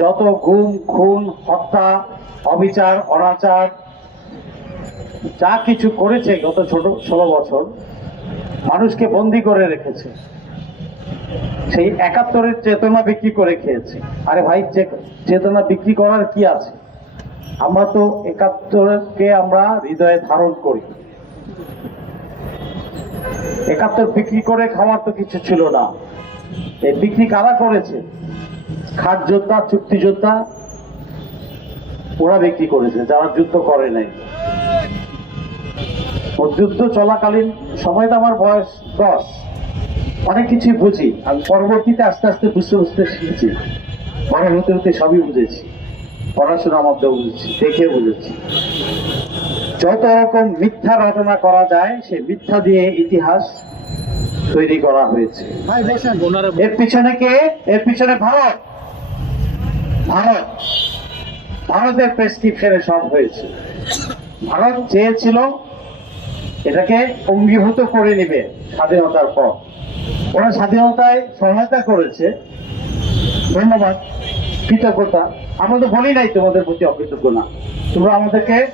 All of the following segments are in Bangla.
যত গুম খুন, হত্যা, অবিচার, অনাচার, যা কিছু করেছে গত ছোট, ষোলো বছর, মানুষকে বন্দি করে রেখেছে। সেই একাত্তরের চেতনা বিক্রি করে খেয়েছে। আরে ভাই চেতনা বিক্রি করার কি আছে? আমরা তো একাত্তরকে আমরা হৃদয়ে ধারণ করি। একাত্তর বিক্রি করে খাওয়ার তো কিছু ছিল না। এই বিক্রি কারা করেছে? খাট যোদ্ধা চুক্তি যোদ্ধা ওরা বিক্রি করেছে যারা যুদ্ধ করে নাই। ও যুদ্ধ চলাকালীন সময়টা আমার বয়স দশ। অনেক কিছুই বুঝি আমি পরবর্তীতে আস্তে আস্তে বুঝতে বুঝতে শিখেছি। বড় হতে হতে সবই বুঝেছি। পড়াশোনার মধ্যে বুঝেছি দেখে বুঝেছি। যত রকম মিথ্যা রচনা করা যায় সেই মিথ্যা দিয়ে ইতিহাস তৈরি করা হয়েছে। এর পিছনে কে? এর পিছনে ভারত। ভারত, ভারতের প্রেসক্রিপশনে সব হয়েছে। ভারত চেয়েছিল এটাকে অঙ্গীভূত করে নেবে স্বাধীনতার পর। ওরা স্বাধীনতায় সহায়তা করেছে। ধন্যবাদ, কৃতজ্ঞতা। আমরা তো বলি নাই তোমাদের প্রতি অকৃতজ্ঞ না। তোমরা আমাদেরকে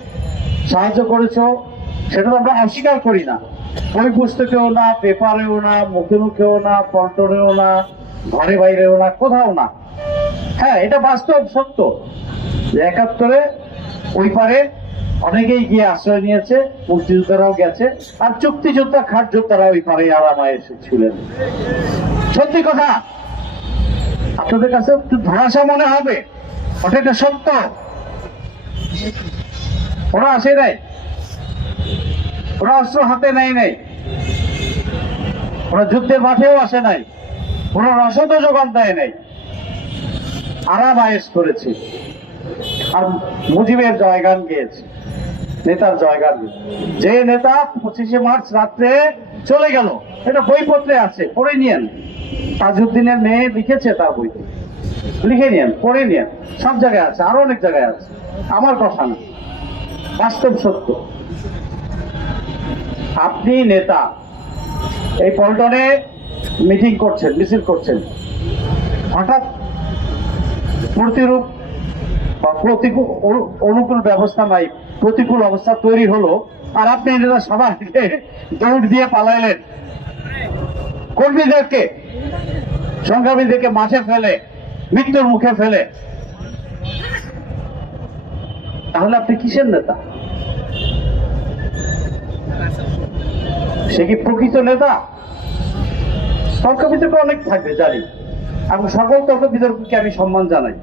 সাহায্য করেছ, সেটা তো আমরা অস্বীকার করি না। বই পুস্তকেও না পেপারেও না মুখে মুখেও না পল্টনেও না ঘরে বাইরেও না, কোথাও না। হ্যাঁ এটা বাস্তব, সত্য। যে একাত্তরে ওই পারে অনেকেই গিয়ে আশ্রয় নিয়েছে, মুক্তিযোদ্ধারাও গেছে, আর চুক্তিযোদ্ধা খাট যোদ্ধারা ওই পারে আরামায় এসেছিলেন সত্যি কথা, আপনাদের কাছে একটু ধরাসা মনে হবে ওটা একটা সত্য। ওরা আসে নাই। ওরা অস্ত্র হাতে নেয় নাই। ওরা যুদ্ধের মাঠেও আসে নাই। ওরা রসদও যোগান দেয় নাই। আরাম আয়েস করেছে। আর মুজিবের জয়গান গেয়েছে। নেতার জয়গান যে নেতা পঁচিশে মার্চ রাত্রে চলে গেল, এটা বইপত্রে আছে, পড়ে নিয়েন। তাজউদ্দিনের মেয়ে লিখেছে তার বইতে। লিখে নিয়েন, পড়ে নিয়েন। সব জায়গায় আছে, আরও অনেক জায়গায় আছে। আমার কথা না, বাস্তব সত্য। আপনি নেতা, এই পল্টনে মিটিং করছেন, মিছিল করছেন। হঠাৎ প্রতিরূপ বা প্রতিকূল অনুকূল ব্যবস্থা নাই, প্রতিকূল অবস্থা তৈরি হলো, আর আপনি এটা সবাইকে দৌড় দিয়ে পালাইলেন, কর্মীদেরকে, সংগ্রামীদেরকে মাঠে ফেলে, মৃত্যুর মুখে ফেলে, তাহলে আপনি কিসের নেতা? সে কি প্রকৃত নেতা? তর্ক অনেক থাকবে, জানি। সকল তর্ক বিতর্ককে আমি সম্মান জানাই।